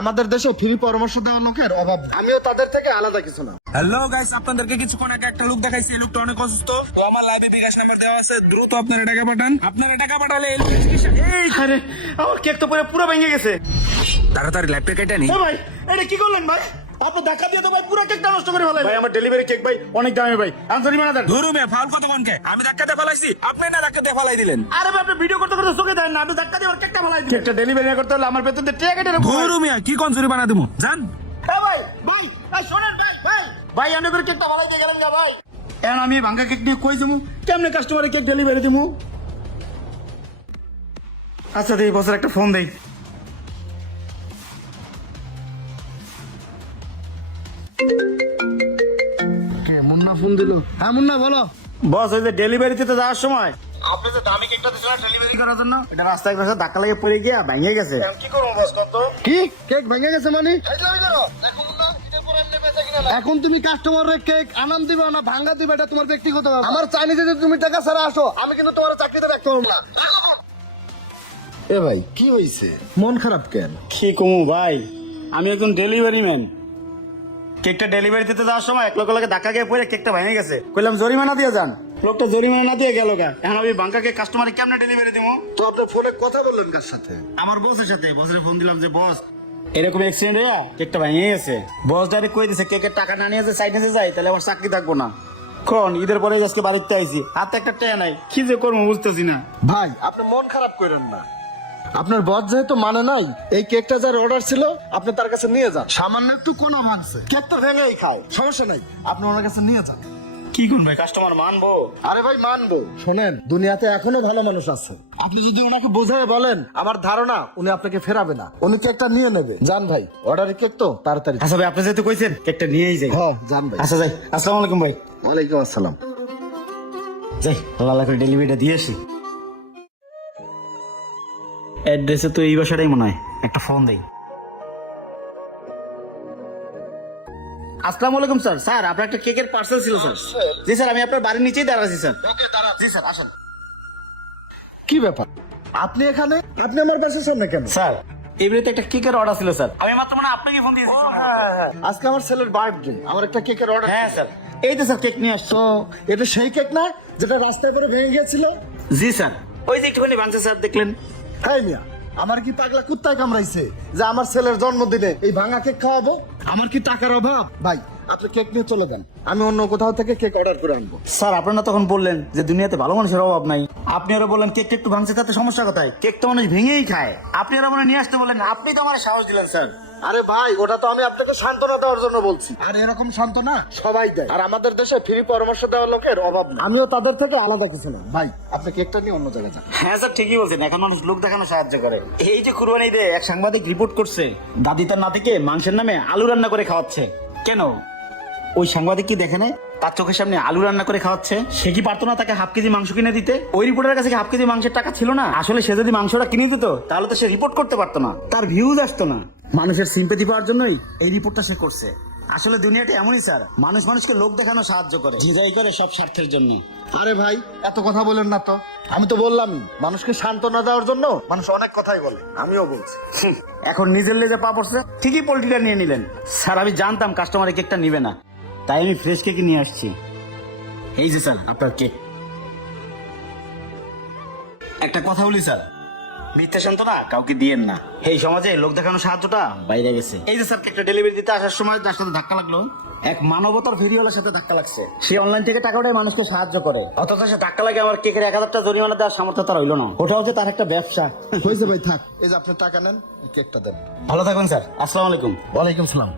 আমাদের দেশে ফ্রি পরামর্শ দেওয়ার লোকের অভাব নেই। আমিও তাদের থেকে আলাদা কিছু না। হ্যালো গাইস, আপনাদেরকে কিছুক্ষণ আগে একটা লোক দেখাইছি। এই লোকটা অনেক অসুস্থ। তো আমার লাইভে বিকাশ নাম্বার দেওয়া আছে, দ্রুত আপনারা টাকা পাঠান। আপনারা টাকা পাঠালে আরে আমার কেক তো পুরো ভেঙে গেছে। তাড়াতাড়ি লাইভটা কেটে নি। ভাই এটা কি করলেন ভাই? আপনি ধাক্কা দিয়ে তো ভাই পুরো কেকটা নষ্ট করে ফেলেন। ভাই আমার ডেলিভারি কেক ভাই অনেক দামি ভাই, আনসারি মানা দেন। ধরু মে ফাউল কত কোনকে? আমি ধাক্কা দিয়ে ফেলাইছি, আপনি না ধাক্কা দিয়ে ফেলাই দিলেন। আরে ভাই আপনি ভিডিও করতে করতে চোখে দেন না, আপনি ধাক্কা দিয়ে আমার কেকটা ফেলাই দিলেন। কেকটা ডেলিভারি না করতে হলে আমার বেতন দিয়ে টাকা কেটে রাখবো। ধরু মিয়া কি কনসুরি বানা দিমু জান। ভাই ভাই ভাই শোনেন ভাই ভাই ভাই আমি করে কেকটা ফেলাই দিয়ে গেলেন না ভাই। এখন আমি ভাঙ্গা কেক নিয়ে কই যাবো, কেমনে কাস্টমারে কেক ডেলিভারি দিমু? আচ্ছা দেই বসের একটা ফোন দেই। মুন্না ফোন দিল। হ্যাঁ মুন্না বলো। বস ওই যে ডেলিভারিতে তো যাওয়ার সময় আপনি যে দামি কেকটা দিছিলেন ডেলিভারি করার জন্য, এটা রাস্তায় একটা ধাক্কা লেগে পড়ে গিয়া ভেঙে গেছে। কি করবো বস কত? কি কেক ভেঙে গেছে মানে? এখন তুমি কাস্টমারের কেক আনাম দিবা না ভাঙ্গা দিবা, এটা তোমার ব্যক্তিগত ব্যাপার। আমার চাইনিজে যদি তুমি টাকা ছাড়া আসো, আমি কিন্তু তোমার চাকরিতে রাখতে পারবো না। এ ভাই কি হইছে? মন খারাপ কেন? কি কমু ভাই, আমি একজন ডেলিভারি ম্যান। কেকটা ডেলিভারি দিতে যাওয়ার সময় এক লোকের ধাক্কা গিয়ে পড়ে কেকটা ভেঙে গেছে। কইলাম জরিমানা দিয়ে যান, লোকটা জরিমানা না দিয়ে গেল গা। এখন আমি বাঙ্কাকে কাস্টমারে কেমনে ডেলিভারি দিব? তো আপনার ফোনে কথা বললেন কার সাথে? আমার বসের সাথে। বসের ফোন দিলাম যে বস এরকম অ্যাক্সিডেন্ট হয়ে কেকটা ভেঙে গেছে। বস ডাইরেক্ট কই দিছে কেকের টাকা না নিয়ে যে সাইডে যাই তাহলে আমার চাকরি থাকবো না। কোন ঈদের পরে আজকে বাড়িতে আইছি, হাতে একটা টাকা নাই, কি যে করবো বুঝতেছি না। ভাই আপনি মন খারাপ করেন না, আপনার বস যেহেতু মানে নাই, এই কেকটা যার অর্ডার ছিল আপনি তার কাছে নিয়ে যান। সামান্য একটু কোনা ভাঙছে, কেক তো ভেঙেই খায়, সমস্যা নাই, আপনি ওনার কাছে নিয়ে যান। কি করুন ভাই, কাস্টমার মানবো? আরে ভাই মানবো। শোনেন, দুনিয়াতে এখনো ভালো মানুষ আছে। আপনি যদি ওনাকে বোঝায় বলেন, আমার ধারণা উনি আপনাকে ফেরাবে না, উনি কেকটা নিয়ে নেবে। যান ভাই, অর্ডারের কেক তো তাড়াতাড়ি। আচ্ছা ভাই আপনি যেহেতু কইছেন কেকটা নিয়েই যাই। হ্যাঁ যান ভাই। আচ্ছা যাই। আসসালামু আলাইকুম ভাই। ওয়ালাইকুম আসসালাম। যাই আল্লাহ করে ডেলিভারিটা দিয়ে আসি। অ্যাড্রেসে তো এই বাসাটাই মনে হয়, একটা ফোন দেই। আসসালামু আলাইকুম স্যার। স্যার আপনার একটা কেকের পার্সেল ছিল স্যার। জি স্যার, আমি আপনার বাড়ির নিচেই দাঁড়াচ্ছি স্যার। জি স্যার আসেন। কি ব্যাপার আপনি এখানে? আপনি আমার বাসার সামনে কেন? স্যার এবারে একটা কেকের অর্ডার ছিল স্যার, আমি মাত্র মানে আপনাকে ফোন দিয়েছি। আজকে আমার ছেলের বার্থডে, আমার একটা কেকের অর্ডার। হ্যাঁ স্যার, এই তো স্যার কেক নিয়ে আসছো। তো এটা সেই কেক না যেটা রাস্তায় পরে ভেঙে গিয়েছিল? জি স্যার, ওই যে একটুখানি ভাঙছে স্যার, দেখলেন? হ্যাঁ মিয়া, আমার কি পাগলা কুত্তায় কামড়াইছে যে আমার ছেলের জন্মদিনে এই ভাঙা কেক খাওয়াবো? আমার কি টাকার অভাব? ভাই আপনি কেক নিয়ে চলে যান, আমি অন্য কোথাও থেকে কেক অর্ডার করে আনবো। স্যার আপনারা তখন বললেন যে দুনিয়াতে ভালো মানুষের অভাব নাই, আপনি আরো বললেন কেক একটু ভাঙছে তাতে সমস্যা কোথায়? কেক তো মানুষ ভেঙেই খায়, আপনি আরো মনে নিয়ে আসতে বললেন, আপনি তো আমার সাহস দিলেন স্যার। আরে ভাই ওটা তো আমি আপনাকে সান্ত্বনা দেওয়ার জন্য বলছি। আর এরকম সান্ত্বনা সবাই দেয়, আর আমাদের দেশে ফ্রি পরামর্শ দেওয়ার লোকের অভাব নেই। আমিও তাদের থেকে আলাদা কিছু না। ভাই আপনি কেকটা নিয়ে অন্য জায়গায় যান। হ্যাঁ স্যার ঠিকই বলছেন, এখন মানুষ লোক দেখানো সাহায্য করে। এই যে কুরবানি ঈদে এক সাংবাদিক রিপোর্ট করছে দাদি তার নাতিকে মাংসের নামে আলু রান্না করে খাওয়াচ্ছে। কেন ওই সাংবাদিক কি দেখে নেই তার চোখের সামনে আলু রান্না করে খাওয়াচ্ছে? সে কি পারতো না তাকে হাফ কেজি মাংস কিনে দিতে? ওই রিপোর্টারের কাছে হাফ কেজি মাংসের টাকা ছিল না? আসলে সে যদি মাংসটা কিনে দিত তাহলে তো সে রিপোর্ট করতে পারতো না, তার ভিউজ আসতো না। মানুষের সিম্পেথি পাওয়ার জন্যই এই রিপোর্টটা সে করছে। আসলে দুনিয়াটা এমনই স্যার, মানুষ মানুষকে লোক দেখানো সাহায্য করে, জিজাই করে সব স্বার্থের জন্য। আরে ভাই এত কথা বলেন না তো, আমি তো বললামই মানুষকে সান্ত্বনা দেওয়ার জন্য মানুষ অনেক কথাই বলে, আমিও বলছি। এখন নিজের লেজে পা পড়ছে, ঠিকই পোল্ট্রিটা নিয়ে নিলেন। স্যার আমি জানতাম কাস্টমার এই কেকটা নিবে না, তাই আমি ফ্রেশ কেক নিয়ে আসছি। এই যে স্যার আপনার কেক। একটা কথা বলি স্যার, মিথ্যা সান্ত্বনা কাউকে দিয়েন না, এই সমাজে লোক দেখানো সাহায্যটা বাইরে গেছে। এই যে স্যার কেকটা ডেলিভারি দিতে আসার সময় যার সাথে ধাক্কা লাগলো, এক মানবতার ভিডিওর সাথে ধাক্কা লাগছে। সে অনলাইন থেকে টাকা উঠে মানুষকে সাহায্য করে, অথচ সে ধাক্কা লাগে আমার কেকের 1000 টাকা জরিমানা দেওয়ার সামর্থ্য তার হইলো না। ওটা হচ্ছে তার একটা ব্যবসা। হয়েছে ভাই থাক, এই যে আপনি টাকা নেন, কেকটা দেন। ভালো থাকবেন স্যার, আসসালামু আলাইকুম। ওয়ালাইকুম সালাম।